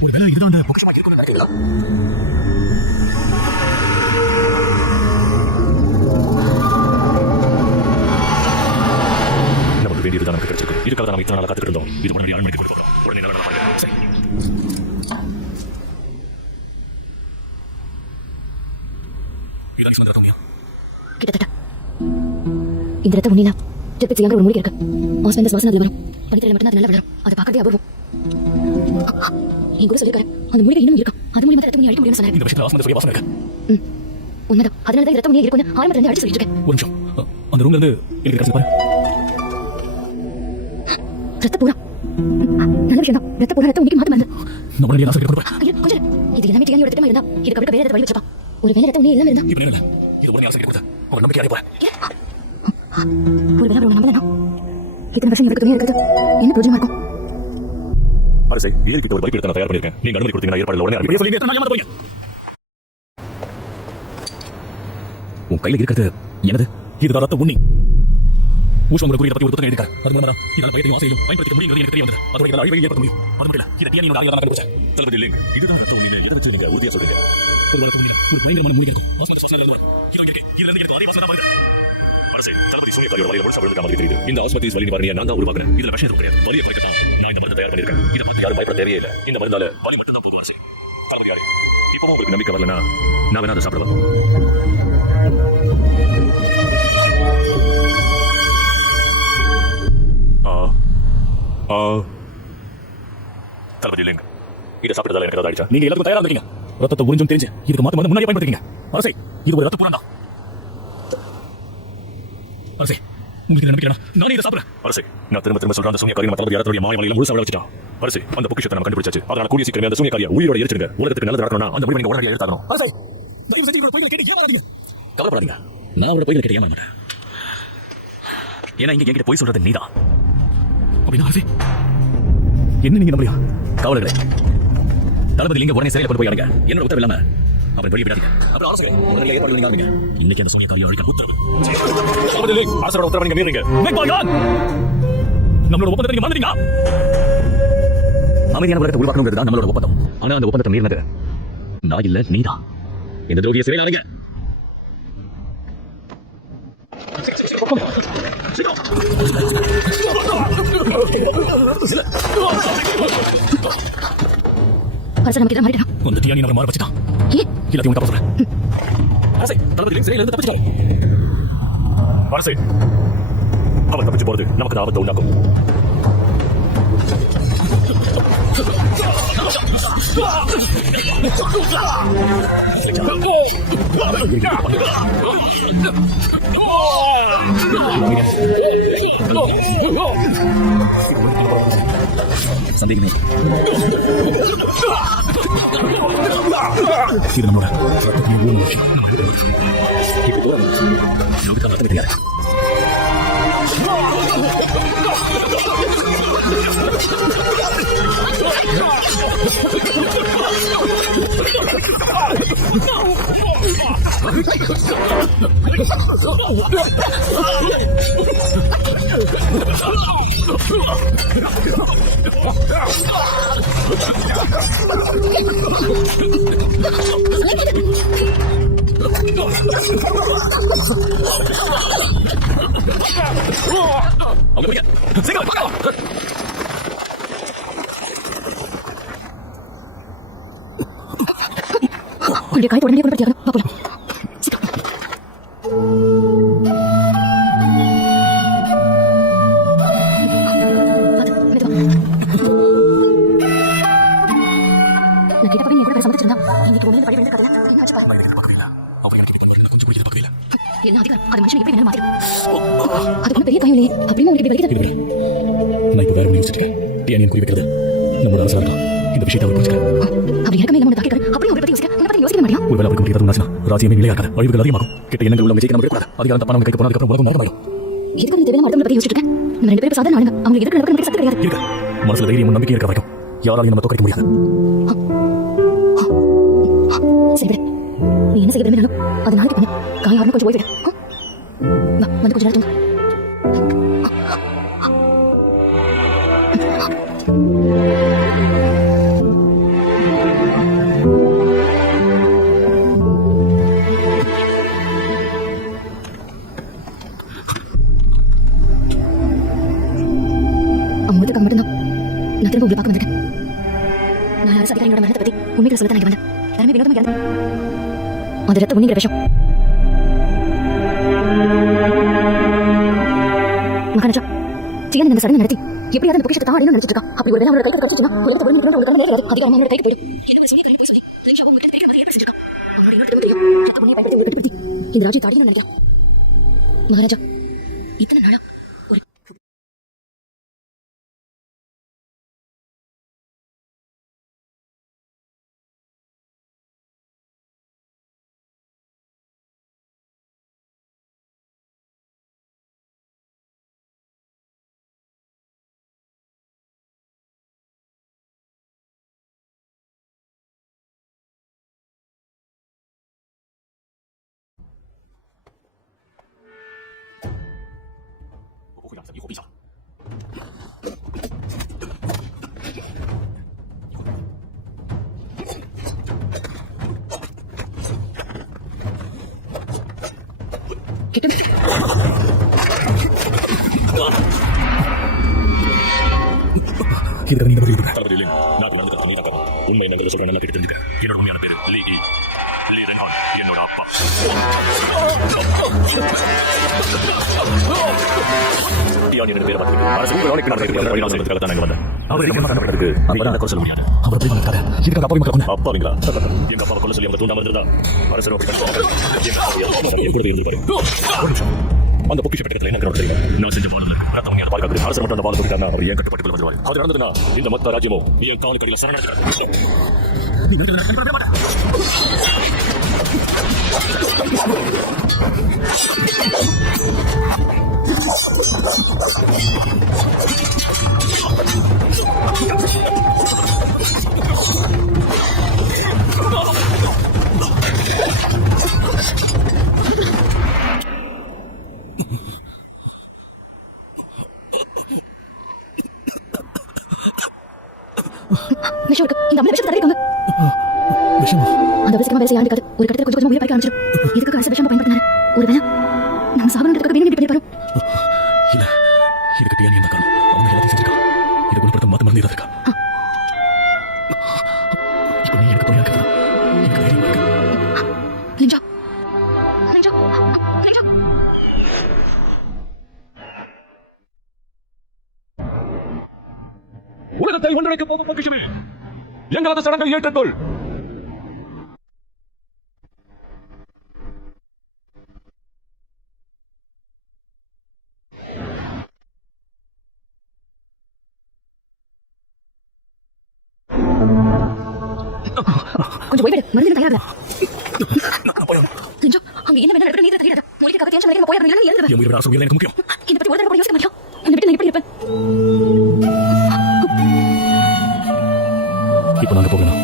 ஒருவேளை இதுதான் அந்த பொக்கிஷமா இருக்கும்னு நினைக்கிறீங்களா? நமக்கு வேண்டியது தான் நமக்கு கிடைச்சிருக்கு. இதுக்காக நம்ம இத்தனை நாளா காத்துட்டு இருந்தோம். இது உடனே அனுமதி கொடுப்போம். உடனே நல்ல பாருங்க. சரி, இதான் சொந்த ரத்தம். கிட்டத்தட்ட இந்த ரத்தம் உண்மையா ஜெட் செய்யாங்க ஒரு மூலிகை இருக்கு. ஆஸ்பெண்டஸ் வாசனை அதுல வரும். பனித்திரையில மட்டும் அது நல்லா வளரும். அதை பார்க்கவே அபூர்வம். என் கூட சொல்லிருக்காரு அந்த மூலிகை இன்னும் இருக்கு. அது மூலியமா ரத்தம் அழிக்க முடியும்னு சொன்னாரு. இந்த விஷயத்துல ஆஸ்பெண்டஸ் வாசனை இருக்கு. உண்மைதான். அதனால தான் ரத்தம் இருக்குன்னு ஆரம்பத்துல இருந்து அடிச்சு சொல்லிட்டு இருக்கேன். ஒரு நிமிஷம், அந்த ரூம்ல இருந்து எனக்கு கிடைச்சது பாரு. ரத்த பூரா நல்ல விஷயம் தான். ரத்த பூரா ரத்தம் உனக்கு மாத்த மருந்து. நம்ம உடனே ஆஸ்பெண்டஸ் கொண்டு போறேன். ஐயோ கொஞ்சம் இது எல்லாமே டியானியோட திட்டமா இருந்தா இதுக்கு அப்புறம் வேற ஏதாவது வழி வச்சப்பா. ஒரு வேலை ரத்தம் எல்லாம் இருந்தா இப்போ என்ன இது உடனே ஆஸ்பெண்டஸ் கொடுத்தா அவன் நம்பிக்கை அடைய போறேன். ஒரு வேலை அவனை நம்பலனா இத்தனை வருஷம் இவருக்கு துணியா இருக்குது என்ன பிரயோஜனமா இருக்கும்? அரசே, ஏறிக்கிட்ட ஒரு பைப் நான் தயார் பண்ணிருக்கேன். நீங்க அனுமதி கொடுத்தீங்கன்னா ஏற்பாடுல உடனே இப்படியே சொல்லிட்டு நான் ஏமாத்த போறீங்க. உன் கையில இருக்கிறது என்னது? இதுதான் ரத்த உண்ணி. ஊஷங்கர குறியீட்டை பத்தி ஒரு புத்தகம் எழுதிருக்காரு. அது மூலமா இதனால பயத்தையும் ஆசையும் பயன்படுத்த முடியும் எனக்கு தெரிய வந்தது. அதோட இதனால அழிவை ஏற்படுத்த முடியும். அது முடியல. இதை டியானியோட ஆய்வாளர் நான் கண்டுபிடிச்சேன். தளபதி இல்லைங்க, இதுதான் ரத்த உண்ணி. எதை வச்சு நீங்க உறுதியா சொல்றீங்க? ஒரு ரத்த உண்ணி ஒரு பயங்கரமான மூலிகை இருக்கும். ஆஸ்பெண்டஸ் வாசனை இருக்கு. இதோ இருக்கு. இதுல இருந்து எனக்கு அதே வாசனை தான் வருது. அரசே, தளபதி சூனியக்காரியோட வலையில கூட சாப்பிடுறது மாதிரி தெரியுது. இந்த ஆஸ்பெண்டஸ் வலி நிவாரணியை நான் தான் உருவாக்குறேன். இதுல விஷயம் எதுவும் கிடையாது. வலியை குறைக்கத்தான் நான் இந்த மருந்து தயார் பண்ணிருக்கேன். இதை பத்தி யாரும் பயப்பட தேவையே இல்லை. இந்த மருந்தால வலி மட்டும் தான் போதும். அரசே, தளபதியாரே, இப்பவும் உங்களுக்கு நம்பிக்கை வரலன்னா நான் வேணா அதை சாப்பிடுவேன். தளபதி இல்லைங்க, இதை சாப்பிட்டதால எனக்கு ஆயிடுச்சா? நீங்க எல்லாருக்கும் தயாரா இருக்கீங்க. ரத்தத்தை உறிஞ்சும் தெரிஞ்சு இதுக்கு மாத்த மருந்து முன்னாடியே பயன்படுத்துறீங்க. அரசே, இது ஒரு ரத்த பூரா தான். அரசே, உங்களுக்கு நம்பிக்கை நானே இதை சாப்பிடுறேன். அரசே, நான் திரும்ப சொல்றேன், அந்த சூனியக்காரி நம்ம தளபதி யாரத்துடைய மாயவலையில முழுசா விட வச்சுட்டான். அரசே, அந்த பொக்கிஷத்தை நம்ம கண்டுபிடிச்சாச்சு. அதனால கூடிய சீக்கிரமே அந்த சூனியக்காரியை உயிரோட எரிச்சிடுங்க. உலகத்துக்கு நல்லது நடக்கணும்னா அந்த முடிவை நீங்க உடனடியாக எடுத்தாகணும். அரசே, தயவு செஞ்சு இவரோட பொய்களை கேட்டு ஏமாறாதீங்க. கவலைப்படாதீங்க, நான் அவரோட பொய்களை கேட்டு ஏமாறேன். ஏன்னா இங்க என்கிட்ட பொய் சொல்றது நீதான். அப்படின்னா அரசே, என்ன நீங்க நம்பலையா? காவலர்களே, தளபதி லிங்க உடனே சிறையில் கொண்டு போய் அடைங்க. என்னோட உத்தரவு இல்லாம அப்புறம் வெளியே விடாதீங்க. அப்புறம் அரசே, உடனே ஏற்பாடு பண்ணி ஆரம்பிங்க. இன்னைக்கு அந்த சூனியக்காரியை அழிக்க உத்தரவு. தளபதி லிங்க, அரசரோட உத்தரவை நீங்க மீறீங்க. நம்மளோட ஒப்பந்தத்தை நீங்க மறந்துட்டீங்க. அமைதியான உலகத்தை உருவாக்கணுங்கிறது தான் நம்மளோட ஒப்பந்தம். ஆனா அந்த ஒப்பந்தத்தை மீறினது நான் இல்ல, நீதான். இந்த துரோகிய சிறையில் அடைங்க. அரசு நமக்கு இதை மாறிட்டான். அந்த டியானி நம்ம மாற வச்சுட்டான். எல்லாத்தையும் தப்பா சொல்றேன். அரசே, தளபதி சிறையில இருந்து தப்பிச்சிட்டாரு. அரசே, அவன் தப்பிச்சு போறது நமக்கு ஆபத்தை உண்டாக்கும். சந்தேகமே இது நம்மளோட ரத்தத்தின் ஊழல் விஷயம். நமக்கு தான் ரத்தமே தெரியாது. அவங்க போய் சீக்கிரம் பார்க்கலாம். உங்களுடைய காய் உடனே குணப்படுத்தியாகணும். வா போலாம். சீக்கிரம். பார்த்து, மெதுவா. நான் கேட்டப்பவே நீ கூட பேச சம்மதிச்சிருந்தா இன்னைக்கு உண்மையில படி விழுந்து கதை என்ன ஆச்சு பாரு. பக்கத்துல இல்ல. அவ எனக்கு கொஞ்சம் பிடிக்கிறது பக்கத்துல இல்ல. என்ன அதிகாரம் அது மனுஷன் எப்படி வேணாலும் மாத்திடும். அதுக்குள்ள பெரிய காயம் இல்லையே அப்படின்னு உங்களுக்கு இப்படி வலிக்குது. நான் இப்போ வேற ஒன்று யோசிச்சிருக்கேன். டிஎன்ஏ குறி வைக்கிறது நம்மளோட அரசா இருக்கலாம். இந்த விஷயத்தை அவர் புரிஞ்சுக்கிறேன். அவர் எனக்குமே இல்லாம தாக்கிருக்காரு. அப்படி ஒரு பத்தி யோசிக்க என்ன பத்தி யோசிக்க மாட்டியா? ஒருவேளை அவருக்கு முடியாத உணர்ச்சினா ராஜ்யமே நிலையாக்காது. அழிவுகள் அதிகமாகும். கெட்ட எண்ணங்கள் உள்ளவங்க ஜெயிக்க நம்ம விடக்கூடாது. அதிகாரம் தப்பான அவங்க கைக்கு போனதுக்கு அப்புறம் உலகம் நரகமாயிடும். எதுக்கு நீ தேவையான மருத்துவ பத்தி யோசிச்சுட்டு இருக்க? நம்ம ரெண்டு பேரும் சாதாரண ஆளுங்க. அவங்க எதுக்கு நடக்க நமக்கு சத்து கிடையாது. இருக்கு. மனசுல தைரியம் நம்பிக்கை இருக்க வரைக்கும் யாராலையும் நம்ம தோற்கடிக்க முடியாது. சரி விடு. நீ என்ன செய்ய விரும்பினாலும் அது நாளைக்கு பண்ணு. காய் ஆறணும் கொஞ்சம் ஓய்விடு. வா வந்து கொஞ்ச நேரம் தூங்கு. அவங்களுக்காக மட்டும்தான் நான் திரும்ப உங்களை பார்க்க வந்திருக்கேன். நான் அரசு அதிகாரியோட மரணத்தை பத்தி உண்மைகளை சொல்லத்தான் இங்க வந்தேன். யாருமே வினோதமா இறந்து அது ரத்த உண்ணிங்கிற விஷயம். மகாராஜா ஜீவன் இந்த சடங்கு நடத்தி எப்படியாவது அந்த பொக்கிஷத்தை தான் அடையணும்னு நினைச்சிட்டு இருக்கா. அப்படி ஒரு அவரோட கைக்கு கடிச்சிச்சுன்னா உலகத்தை ஒழுங்கு உங்களுக்கு நேராது. அதிகாரம் அவரோட கைக்கு போயிடும். என்ன சீனியர் போய் சொல்லி தெரிஞ்சா அவங்க கிட்ட மாதிரி ஏற்பட்டு செஞ்சிருக்கா. அவரோட இன்னொரு தெரியும் ரத்த உண்ணியை பயன்படுத்தி உங்களுக்கு கட்டுப்படுத்தி இந்த ராஜ்யத்தை அடையணும்னு நினைக்கிறேன். மகாராஜா இத்தனை நாளா ஒரு我会让他以后陛下。இதுக்கு நீங்க புரியுது தளபதி இல்லைங்க. நாட்டு நடந்து கத்து நீ தாக்கா உண்மை என்னங்கிறத சொல்றேன். நல்லா கேட்டு தெரிஞ்சுக்க. என்னோட உண்மையான பேரு லீ இ. லீ ரென்ஹான் என்னோட அப்பா. டியானியன் பேரை பார்த்துட்டு அரசு கவனிக்க நடக்கிறது வழிநாள் செய்வதற்காக தான் நாங்கள் வந்தேன். அவர் என்ன பண்ணுறதுக்கு அப்பதான் கொலை சொல்ல முடியாது. அவர் போய் வந்தாரு. இதுக்காக அப்பாவை கொண்டு அப்பாவீங்களா? எங்க அப்பாவை கொலை சொல்லி அவங்க தூண்டாம இருந்தா அரசர் அப்படி கூட இருந்துப்பாரு. அந்த பொக்கிஷ பெட்டகத்தில் என்ன கணக்கு தெரியும்? நான் செஞ்ச பாலம் ரத்தம் நீ அதை பாதுகாக்குது. அரசர் மட்டும் அந்த பாலம் கொடுத்தாங்க. அவர் ஏன் கட்டுப்பாட்டுக்குள்ள வந்துருவாரு. அது நடந்ததுன்னா இந்த மொத்த ராஜ்யமும் நீ என் காவல் கடையில் சரணடைகிறார். விஷயம் இருக்கு. இந்த அம்மா விஷயத்தை தரவிருக்காங்க. விஷயமா? அந்த விஷயமா வேலை செய்ய ஆரம்பிக்காது. ஒரு கட்டத்தில் கொஞ்சம் கொஞ்சம் உயிர் பறிக்க ஆரம்பிச்சிடும். இதுக்கு அரசு விஷயமா பயன்படுத்தினாரு. ஒரு வேலை நம்ம சாகணுன்றதுக்கு வேணும் இப்படி பண்ணிருப்பாரு. இல்ல இதுக்கு டியானியன் தான் காரணம். அவங்க எல்லாத்தையும் செஞ்சிருக்கா. இதை குணப்படுத்த மாத்த மருந்து ஏதாவது இருக்கா? இப்போ நீ எனக்கு துணையா இருக்கா? எனக்கு தைரியமா இருக்கு. லிஞ்சா லிஞ்சா லிஞ்சா உலகத்தை உன்னை ஒன்றைக்கு போகும் பொக்கிஷமே எங்களது சடங்கை ஏற்றுக்கொள். கொஞ்சம் ஓய்வெடு, மருந்து தயாராகல. கொஞ்சம் அங்க என்ன வேணா நடக்கிற நீரை தள்ளிடாத. மொழிக்காக தேஞ்ச மலைக்கு போய் அதனால எழுந்துரு. என் உயிரோட அரசு எனக்கு முக்கியம். இதை பத்தி ஒரு தடவை கூட யோசிக்க மாட்டோம். உன்னை விட்டு நான் எப்படி இருப்பேன்? இப்ப நாங்க போகணும்.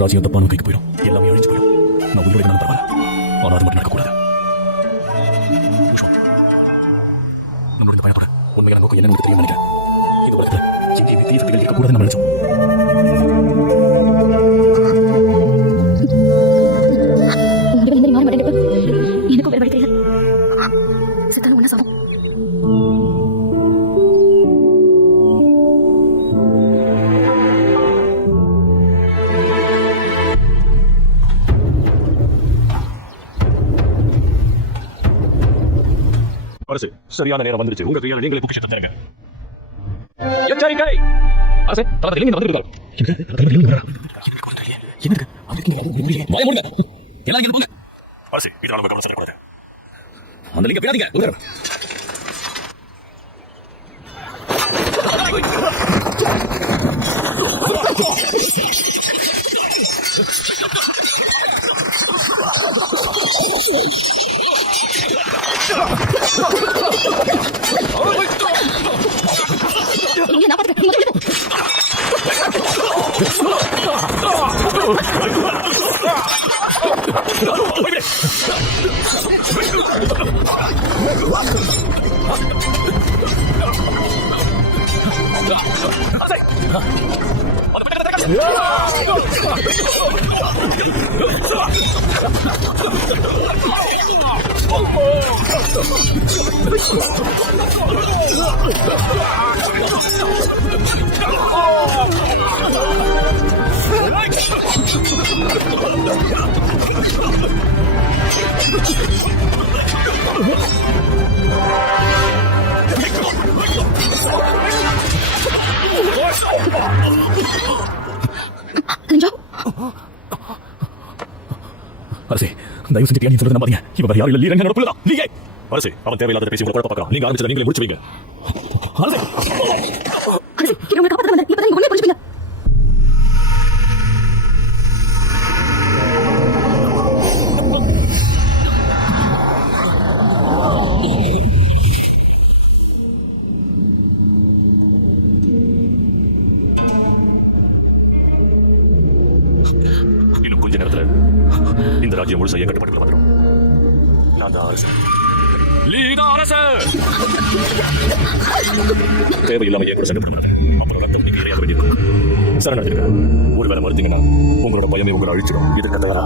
ராஜ்யம் தப்பான கைக்கு போயிடும். எல்லாமே அழிஞ்சு போயிடும். நான் உயிரோட இருந்தாலும் பரவாயில்ல. ஆனா அது மட்டும் நடக்கக்கூடாது. நம்மளுடைய பயணத்தோட உண்மையான நோக்கம் என்னன்னு தெரியும் நினைக்கிறேன். இது உலகத்துல எத்தனை தீவிரங்கள் இருக்கக்கூடாதுன்னு நம்ம நினைச்சோம். முடிவு இந்த மாதிரி மாற மாட்டேன். எனக்கும் வேறு வழி தெரியல. செத்தாலும் ஒண்ணா சாவும். அரசு சரியான நேரம் வந்துருச்சு. உங்க கையால நீங்களே பொக்கிஷத்தை தருங்க. எச்சரிக்கை! அரசே, தளபதி இளைஞர் வந்துவிட்டார். அரசே, இதனால உங்க கவனம் செல்லக்கூடாது. அந்த லிங்க பின்னாடிங்க. இங்க நான் பாத்துக்கிறேன். நீ வந்து அரசே, தயவு செஞ்சு நீ சொல்றது நம்பாதீங்க. இவன் வேற யாரும் இல்ல, லீரங்க நடப்புலதான். நீங்க அரசே, அவன் தேவையில்லாத பேசி உங்களை குழப்ப பார்க்கறான். நீங்க ஆரம்பிச்சத நீங்களே முடிச்சு வைங்க. அரசே, அரசே, உங்களை காப்பாத்த வந்தேன். இப்பதான் நீங்க உண்மையை புரிஞ்சுப்பீங்க. இன்னும் கொஞ்ச நேரத்துல இந்த ராஜ்யம் முழுசா என் கட்டுப்பாட்டுக்குள்ள வந்துடும். நான் தான் அரசு. லீதா அரசு! தேவையில்லாம என் கூட சண்டை போட அப்புறம் ரத்தம் நீங்க இறையாக வேண்டியிருக்கும். சரணடைங்க. ஒருவேளை மறுத்தீங்கன்னா உங்களோட பயமே உங்களை அழிச்சிடும். எதிர்க்க தயாரா?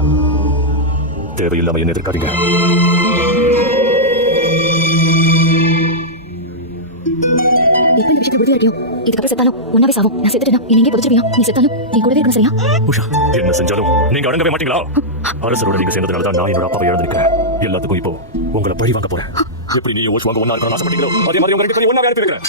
தேவையில்லாம என்ன எதிர்க்காதீங்க. இப்ப இந்த விஷயத்துல உறுதியாட்டியும் இதுக்கப்புறம் செத்தாலும் ஒன்னாவே சாவும். நான் செத்துட்டேனா என்ன இங்கே புடிச்சிருவியா? நீ செத்தாலும் நீ கூடவே இருக்கணும், சரியா? உஷா, என்ன செஞ்சாலும் நீங்க அடங்கவே மாட்டீங்களா? அரசரோட நீங்க சேர்ந்ததுனால தான் நான் என்னோட அப்பாவை இழந்திருக்கேன். எல்லாத்துக்கும் இப்போ உங்களை பழி வாங்க போறேன். எப்படி நீங்க ஓஷ் வாங்க ஒன்னா இருக்கணும் ஆசைப்பட்டீங்களோ அதே மாதிரி உங்க ரெண்டு பேரும் ஒன்னாவே அனுப்பி வைக்கிறேன்.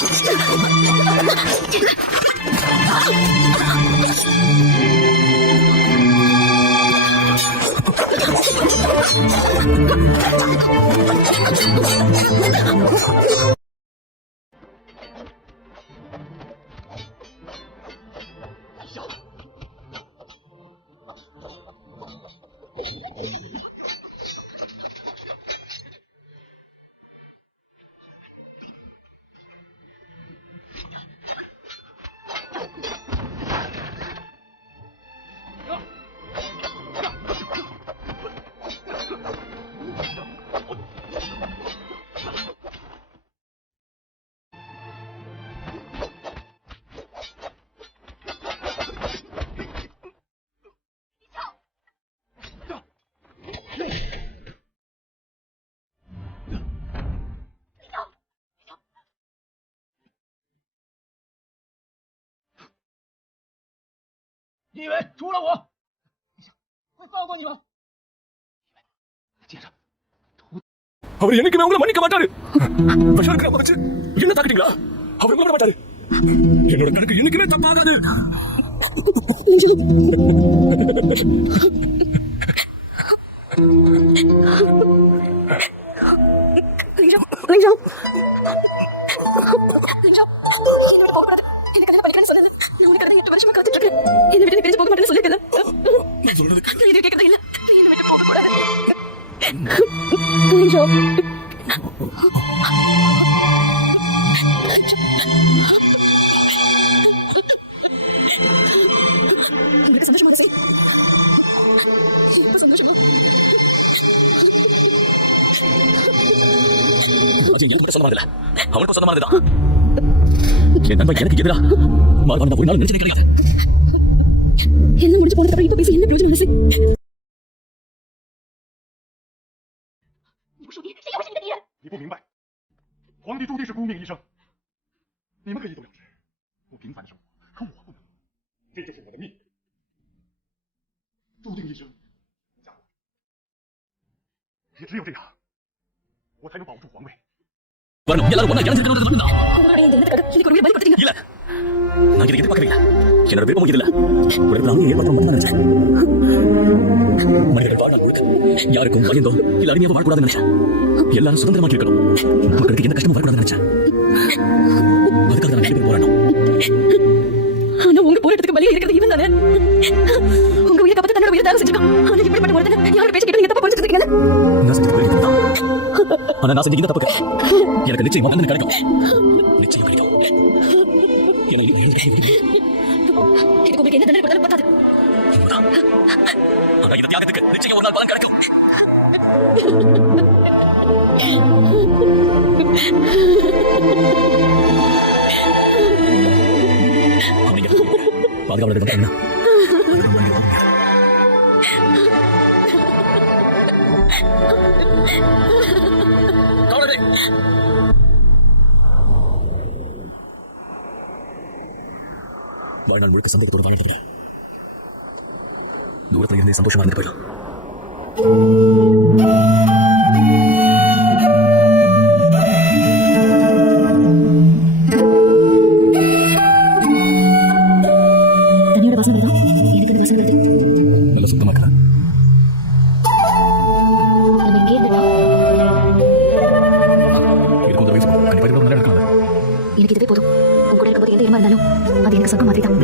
你以为除了我，会放过你吗？接着， அவர் என்னைக்குமே உங்களை மன்னிக்க மாட்டாரு. விஷம் இருக்கிற வச்சு என்ன தாக்கிட்டீங்களா? அவர் உங்களை விட மாட்டாரு. என்னோட கணக்கு என்னைக்குமே தப்பாகாது. நான் சொல்றது கேளு. சந்தோஷமா சொல்லு. சந்தோஷமா அது எனக்கு சொந்தமானதில்ல, அவனுக்கும் சொந்தமானதுதான். என் நண்பன் எனக்கு எதிரா மாறுவான் ஒரு நாள் நினைச்சதே கிடையாது. என்ன முடிஞ்சு போனதுக்கு இப்ப பேசி என்ன பிரயோஜனம் அரசே? 你不明白，皇帝注定是孤命一生，你们可以走了之，过平凡的生活，可我不能，这就是我的命，注定一生嫁过，也只有这样，我才能保住皇位。 வரணும், எல்லாரும் ஒண்ணா இறந்து இருக்கணும். இதுக்கு ஒரு உயிரை பலிப்படுத்துறீங்க. இல்ல, நான் இதை எதிர்பார்க்கவே இல்லை. என்னோட விருப்பமும் இது இல்ல. உலகத்தில் ஏற்படுத்த மட்டும் நினைச்சேன். மனிதர்கள் வாழ்நாள் முழுக்க யாருக்கும் பயந்தோ இல்ல அடிமையாக வாழக்கூடாதுன்னு நினைச்சேன். எல்லாரும் சுதந்திரமாக்கி இருக்கணும். மக்களுக்கு எந்த கஷ்டமும் வரக்கூடாதுன்னு நினைச்சேன். அதுக்காக நான் 2 பேரும் போராடணும். ஆனா உங்க போராட்டத்துக்கு பலியா இருக்கிறது இவன் தானே. உங்க உயிரை காப்பாத்த தன்னோட உயிரை தியாகம் செஞ்சிருக்கான். ஆனா இப்படிப்பட்ட ஒருத்தனை யாரோட பேச்சு கேட்டு நீங்க தப்பா புரிஞ்சுட்டு இருக்கீங்க. நான் செஞ்சது பெரிய தப்பு தான். ஆனா நான் செஞ்ச இந்த தப்புக்கு எனக்கு நிச்சயமா தண்டனை கிடைக்கும். நிச்சயம் கிடைக்கும். ஏன்னா இது இதுக்கு உங்களுக்கு என்ன தண்டனை கொடுத்தாலும் பத்தாது. உண்மைதான். ஆனா இந்த தியாகத்துக்கு நிச்சயம் ஒரு நாள் பலன் கிடைக்கும். அவனிங்க பாதுகாவலர் என்ன வாழ்நாள் முழுக்க சந்தோஷத்தோடு வாழ்ந்துட்டு தூரத்தில் இருந்தே சந்தோஷமா இருந்து போயிடும். தண்ணியோட வாசனை வருதா? எனக்கு அந்த வாசனை வருது. நல்ல சுத்தமா இருக்கா? நம்ம இங்கே இருந்தோம். இதுக்கு ஒரு வயசு கண்டிப்பா நல்ல இருக்கலாம். எனக்கு இதுவே போதும். உங்க கூட இருக்கும்போது எந்த இடமா இருந்தாலும் அது எனக்கு சொர்க்கம் மாதிரி தான்.